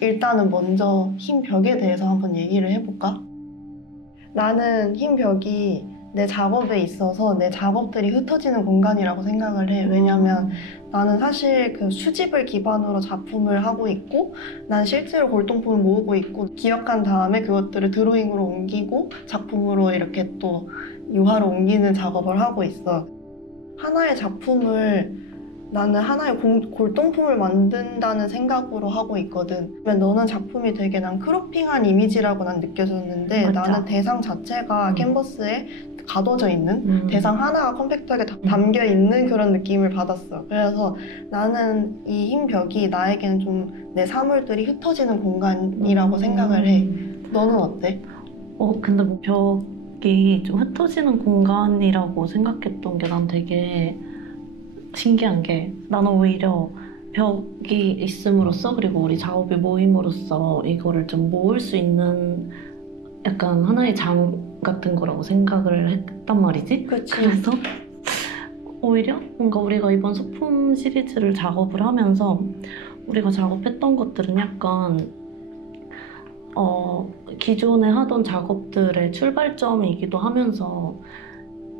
일단은 먼저 흰 벽에 대해서 한번 얘기를 해볼까? 나는 흰 벽이 내 작업에 있어서 내 작업들이 흩어지는 공간이라고 생각을 해. 왜냐면 나는 사실 그 수집을 기반으로 작품을 하고 있고, 난 실제로 골동품을 모으고 있고, 기억한 다음에 그것들을 드로잉으로 옮기고 작품으로 이렇게 또 유화로 옮기는 작업을 하고 있어. 하나의 작품을 나는 하나의 골동품을 만든다는 생각으로 하고 있거든. 너는 작품이 되게 난 크로핑한 이미지라고 난 느껴졌는데, 맞아. 나는 대상 자체가 캔버스에 가둬져 있는 대상 하나가 컴팩트하게 담겨 있는 그런 느낌을 받았어. 그래서 나는 이 흰 벽이 나에게는 좀 내 사물들이 흩어지는 공간이라고 생각을 해. 너는 어때? 근데 뭐 벽이 좀 흩어지는 공간이라고 생각했던 게 난 되게 신기한 게, 나는 오히려 벽이 있음으로써, 그리고 우리 작업이 모임으로써 이거를 좀 모을 수 있는 약간 하나의 장 같은 거라고 생각을 했단 말이지. 그치. 그래서 오히려 뭔가 우리가 이번 소품 시리즈를 작업을 하면서 우리가 작업했던 것들은 약간 기존에 하던 작업들의 출발점이기도 하면서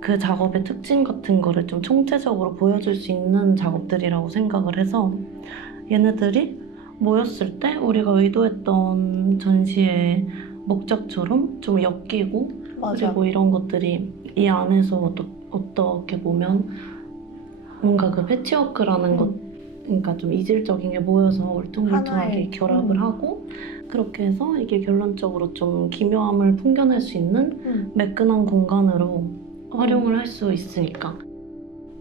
그 작업의 특징 같은 거를 좀 총체적으로 보여줄 수 있는 작업들이라고 생각을 해서, 얘네들이 모였을 때 우리가 의도했던 전시의 목적처럼 좀 엮이고, 맞아. 그리고 이런 것들이 이 안에서 어떻게 보면 뭔가 그 패치워크라는 것, 그러니까 좀 이질적인 게 모여서 울퉁불퉁하게 결합을 하고, 그렇게 해서 이게 결론적으로 좀 기묘함을 풍겨낼 수 있는 매끈한 공간으로 활용을 할 수 있으니까.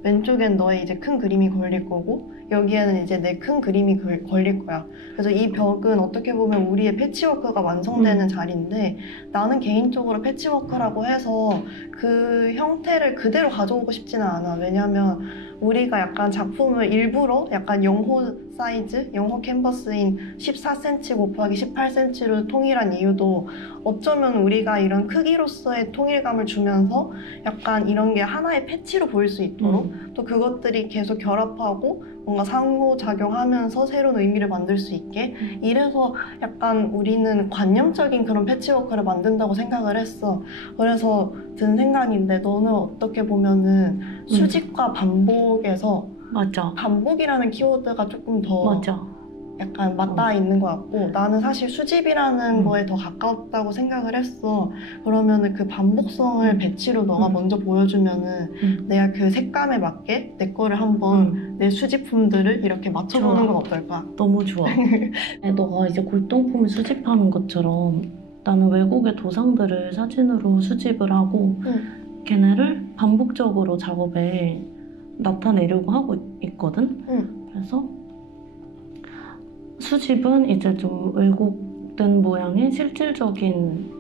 왼쪽엔 너의 이제 큰 그림이 걸릴 거고, 여기에는 이제 내 큰 그림이 걸릴 거야. 그래서 이 벽은 어떻게 보면 우리의 패치워크가 완성되는 자리인데, 나는 개인적으로 패치워크라고 해서 그 형태를 그대로 가져오고 싶지는 않아. 왜냐면 우리가 약간 작품을 일부러 약간 영호 사이즈, 영호 캔버스인 14cm 곱하기 18cm로 통일한 이유도, 어쩌면 우리가 이런 크기로서의 통일감을 주면서 약간 이런 게 하나의 패치로 보일 수 있도록, 또 그것들이 계속 결합하고 뭔가 상호작용하면서 새로운 의미를 만들 수 있게, 이래서 약간 우리는 관념적인 그런 패치워크를 만든다고 생각을 했어. 그래서 든 생각인데, 너는 어떻게 보면은 수집과 반복에서, 맞아. 반복이라는 키워드가 조금 더 맞아. 약간 맞닿아 있는 것 같고, 나는 사실 수집이라는 거에 더 가깝다고 생각을 했어. 그러면은 그 반복성을 배치로 너가 먼저 보여주면은 내가 그 색감에 맞게 내 거를 한번 내 수집품들을 이렇게 맞춰보는 건 어떨까? 너무 좋아. 너가 이제 골동품을 수집하는 것처럼 나는 외국의 도상들을 사진으로 수집을 하고 걔네를 반복적으로 작업에 나타내려고 하고 있거든. 그래서 수집은 이제 좀 왜곡된 모양의 실질적인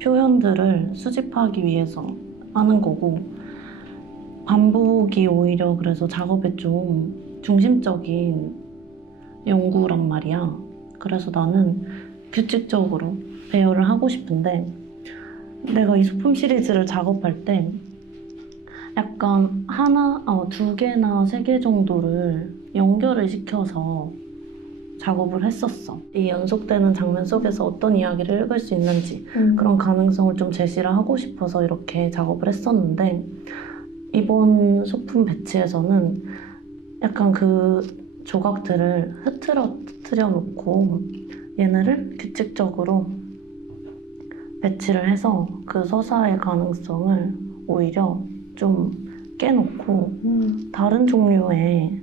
표현들을 수집하기 위해서 하는 거고, 반복이 오히려 그래서 작업에 좀 중심적인 연구란 말이야. 그래서 나는 규칙적으로 배열을 하고 싶은데, 내가 이 소품 시리즈를 작업할 때 약간 두 개나 세 개 정도를 연결을 시켜서 작업을 했었어. 이 연속되는 장면 속에서 어떤 이야기를 읽을 수 있는지 그런 가능성을 좀 제시를 하고 싶어서 이렇게 작업을 했었는데, 이번 소품 배치에서는 약간 그 조각들을 흐트려 놓고 얘네를 규칙적으로 배치를 해서 그 서사의 가능성을 오히려 좀 깨놓고 다른 종류의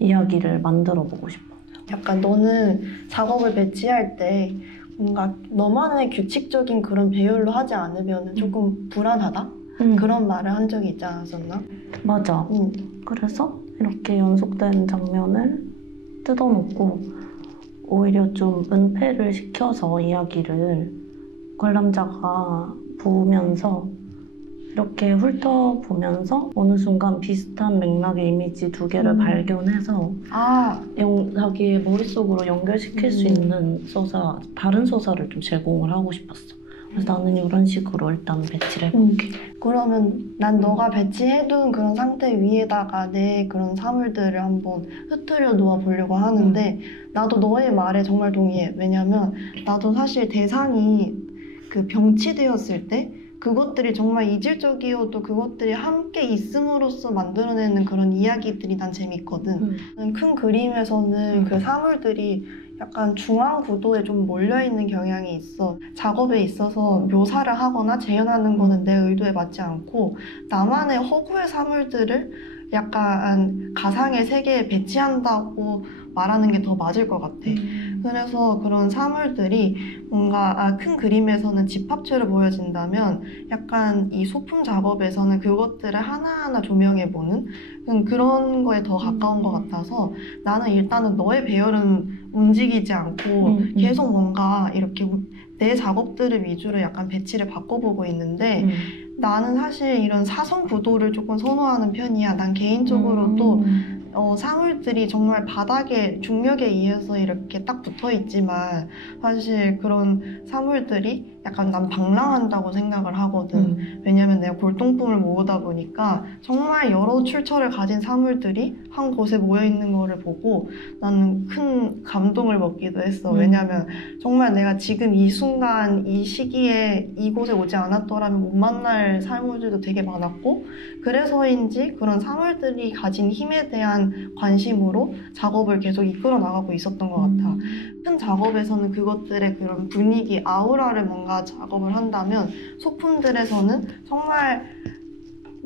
이야기를 만들어 보고 싶어. 약간 너는 작업을 배치할 때 뭔가 너만의 규칙적인 그런 배열로 하지 않으면 조금 불안하다? 그런 말을 한 적이 있지 않았었나? 맞아. 그래서 이렇게 연속된 장면을 뜯어놓고 오히려 좀 은폐를 시켜서 이야기를 관람자가 보면서 이렇게 훑어보면서 어느 순간 비슷한 맥락의 이미지 두 개를 발견해서 자기의 머릿속으로 연결시킬 수 있는 다른 서사를 좀 제공을 하고 싶었어. 그래서 나는 이런 식으로 일단 배치를 해볼게. 그러면 난 너가 배치해둔 그런 상태 위에다가 내 그런 사물들을 한번 흩트려 놓아 보려고 하는데 나도 너의 말에 정말 동의해. 왜냐면 나도 사실 대상이 그 병치되었을 때 그것들이 정말 이질적이어도 그것들이 함께 있음으로써 만들어내는 그런 이야기들이 난 재밌거든. 큰 그림에서는 그 사물들이 약간 중앙 구도에 좀 몰려있는 경향이 있어. 작업에 있어서 묘사를 하거나 재현하는 거는 내 의도에 맞지 않고 나만의 허구의 사물들을 약간 가상의 세계에 배치한다고 말하는 게 더 맞을 것 같아. 그래서 그런 사물들이 뭔가 큰 그림에서는 집합체로 보여진다면 약간 이 소품 작업에서는 그것들을 하나하나 조명해보는 그런 거에 더 가까운 것 같아서 나는 일단은 너의 배열은 움직이지 않고 계속 뭔가 이렇게 내 작업들을 위주로 약간 배치를 바꿔보고 있는데 나는 사실 이런 사선 구도를 조금 선호하는 편이야. 난 개인적으로도 사물들이 정말 바닥에 중력에 의해서 이렇게 딱 붙어 있지만 사실 그런 사물들이 약간 난 방랑한다고 생각을 하거든. 왜냐면 내가 골동품을 모으다 보니까 정말 여러 출처를 가진 사물들이 한 곳에 모여 있는 거를 보고 나는 큰 감동을 먹기도 했어. 왜냐면 정말 내가 지금 이 순간 이 시기에 이곳에 오지 않았더라면 못 만날 사물들도 되게 많았고 그래서인지 그런 사물들이 가진 힘에 대한 관심으로 작업을 계속 이끌어 나가고 있었던 것 같아. 큰 작업에서는 그것들의 그런 분위기, 아우라를 뭔가 작업을 한다면 소품들에서는 정말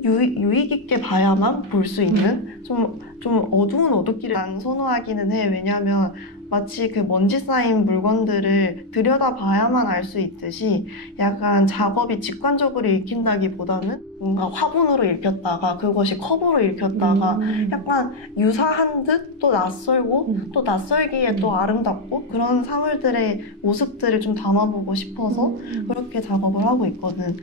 유익 있게 봐야만 볼 수 있는 좀 어두운 어둡기를 난 선호하기는 해. 왜냐면 마치 그 먼지 쌓인 물건들을 들여다봐야만 알 수 있듯이 약간 작업이 직관적으로 읽힌다기보다는 뭔가 화분으로 읽혔다가 그것이 컵으로 읽혔다가 약간 유사한 듯 또 낯설고 또 낯설기에 또 아름답고 그런 사물들의 모습들을 좀 담아보고 싶어서 그렇게 작업을 하고 있거든.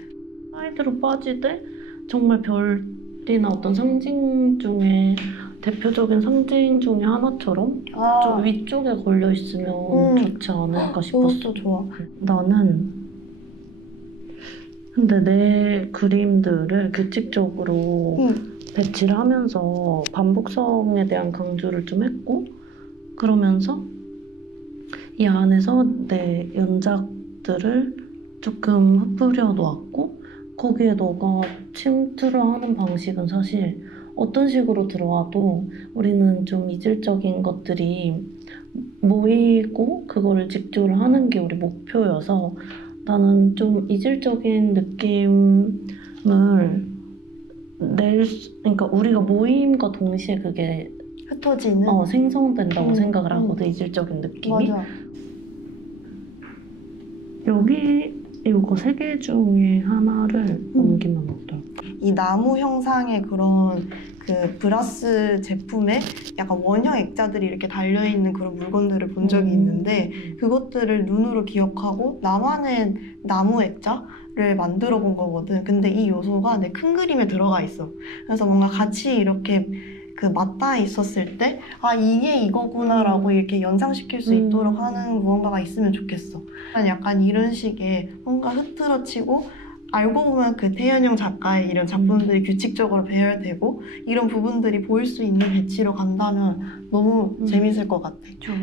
사이드로 빠지되 정말 별이나 어떤 상징 중에 대표적인 상징 중에 하나처럼 좀 위쪽에 걸려 있으면 좋지 않을까 싶었어. 그것도 좋아. 나는 근데 내 그림들을 규칙적으로 배치를 하면서 반복성에 대한 강조를 좀 했고 그러면서 이 안에서 내 연작들을 조금 흩뿌려 놓았고 거기에 너가 침투를 하는 방식은 사실 어떤 식으로 들어와도 우리는 좀 이질적인 것들이 모이고 그거를 집중을 하는 게 우리 목표여서 나는 좀 이질적인 느낌을 그러니까 우리가 모임과 동시에 그게 흩어지는? 생성된다고 생각을 하거든, 이질적인 느낌이. 맞아. 여기 이거 3개 중에 하나를 옮기면 어떨까? 이 나무 형상의 그런 그 브라스 제품에 약간 원형 액자들이 이렇게 달려있는 그런 물건들을 본 적이 있는데 그것들을 눈으로 기억하고 나만의 나무 액자를 만들어 본 거거든. 근데 이 요소가 내 큰 그림에 들어가 있어. 그래서 뭔가 같이 이렇게 그 맞닿아 있었을 때 이게 이거구나라고 이렇게 연상시킬 수 있도록 하는 무언가가 있으면 좋겠어. 약간 이런 식의 뭔가 흐트러치고 알고 보면 그 태연형 작가의 이런 작품들이 규칙적으로 배열되고 이런 부분들이 보일 수 있는 배치로 간다면 너무 재밌을 것 같아. 좋아.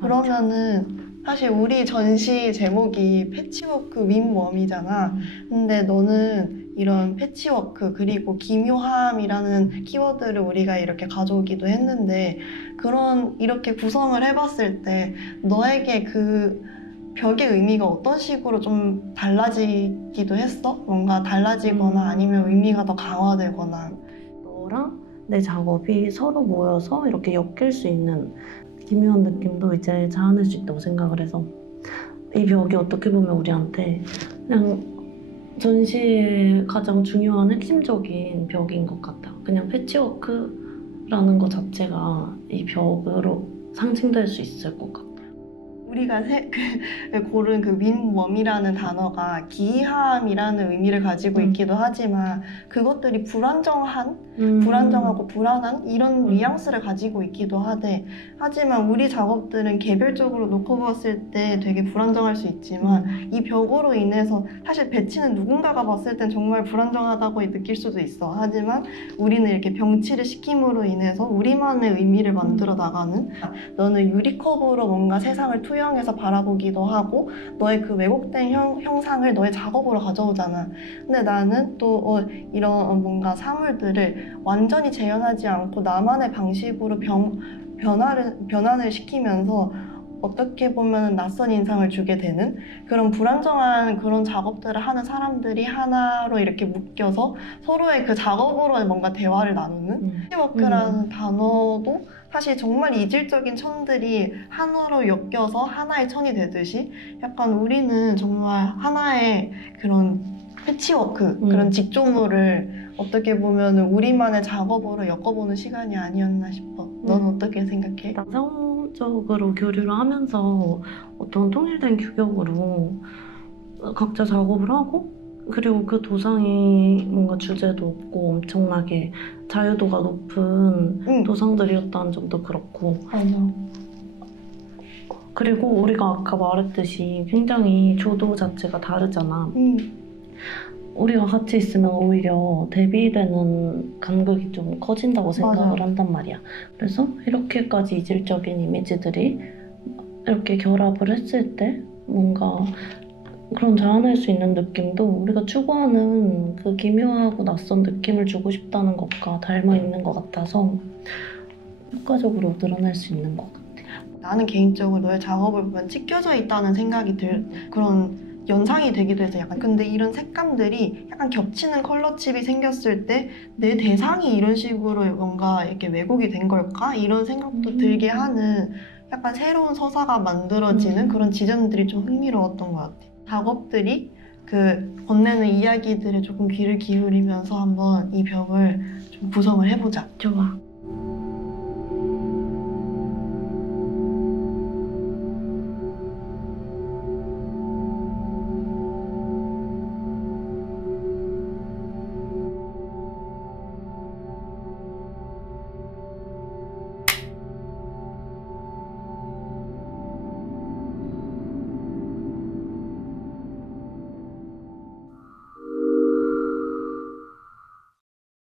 그러면은 사실 우리 전시 제목이 패치워크 윈웜이잖아. 근데 너는 이런 패치워크 그리고 기묘함이라는 키워드를 우리가 이렇게 가져오기도 했는데 이렇게 구성을 해봤을 때 너에게 그 벽의 의미가 어떤 식으로 좀 달라지기도 했어? 뭔가 달라지거나 아니면 의미가 더 강화되거나. 너랑 내 작업이 서로 모여서 이렇게 엮일 수 있는 기묘한 느낌도 이제 자아낼 수 있다고 생각을 해서 이 벽이 어떻게 보면 우리한테 그냥 전시의 가장 중요한 핵심적인 벽인 것 같아. 그냥 패치워크라는 것 자체가 이 벽으로 상징될 수 있을 것 같아. 우리가 고른 그 윈웜이라는 단어가 기이함이라는 의미를 가지고 있기도 하지만 그것들이 불안정한 불안정하고 불안한 이런 뉘앙스를 가지고 있기도 하대. 하지만 우리 작업들은 개별적으로 놓고 봤을 때 되게 불안정할 수 있지만 이 벽으로 인해서 사실 배치는 누군가가 봤을 땐 정말 불안정하다고 느낄 수도 있어. 하지만 우리는 이렇게 병치를 시킴으로 인해서 우리만의 의미를 만들어 나가는, 너는 유리컵으로 뭔가 세상을 투영해서 바라보기도 하고 너의 그 왜곡된 형상을 너의 작업으로 가져오잖아. 근데 나는 또 이런 뭔가 사물들을 완전히 재현하지 않고 나만의 방식으로 변환을 시키면서 어떻게 보면 낯선 인상을 주게 되는 그런 불안정한 그런 작업들을 하는 사람들이 하나로 이렇게 묶여서 서로의 그 작업으로 뭔가 대화를 나누는 패치워크라는 단어도 사실 정말 이질적인 천들이 하나로 엮여서 하나의 천이 되듯이 약간 우리는 정말 하나의 그런 패치워크, 그런 직조물을 어떻게 보면 우리만의 작업으로 엮어보는 시간이 아니었나 싶어. 넌 어떻게 생각해? 나성적으로 교류를 하면서 어떤 통일된 규격으로 각자 작업을 하고, 그리고 그 도상이 뭔가 주제도 없고 엄청나게 자유도가 높은 도상들이었다는 점도 그렇고. 맞아. 그리고 우리가 아까 말했듯이 굉장히 조도 자체가 다르잖아. 우리가 같이 있으면 오히려 대비되는 간극이 좀 커진다고 생각을 맞아. 한단 말이야. 그래서 이렇게까지 이질적인 이미지들이 이렇게 결합을 했을 때 뭔가 그런 자아낼 수 있는 느낌도 우리가 추구하는 그 기묘하고 낯선 느낌을 주고 싶다는 것과 닮아 있는 것 같아서 효과적으로 드러낼 수 있는 것 같아. 나는 개인적으로 너의 작업을 보면 찢겨져 있다는 생각이 그런 연상이 되기도 해서 약간, 근데 이런 색감들이 약간 겹치는 컬러칩이 생겼을 때 내 대상이 이런 식으로 뭔가 이렇게 왜곡이 된 걸까? 이런 생각도 들게 하는 약간 새로운 서사가 만들어지는 그런 지점들이 좀 흥미로웠던 것 같아. 작업들이 그 건네는 이야기들에 조금 귀를 기울이면서 한번 이 벽을 좀 구성을 해보자. 좋아.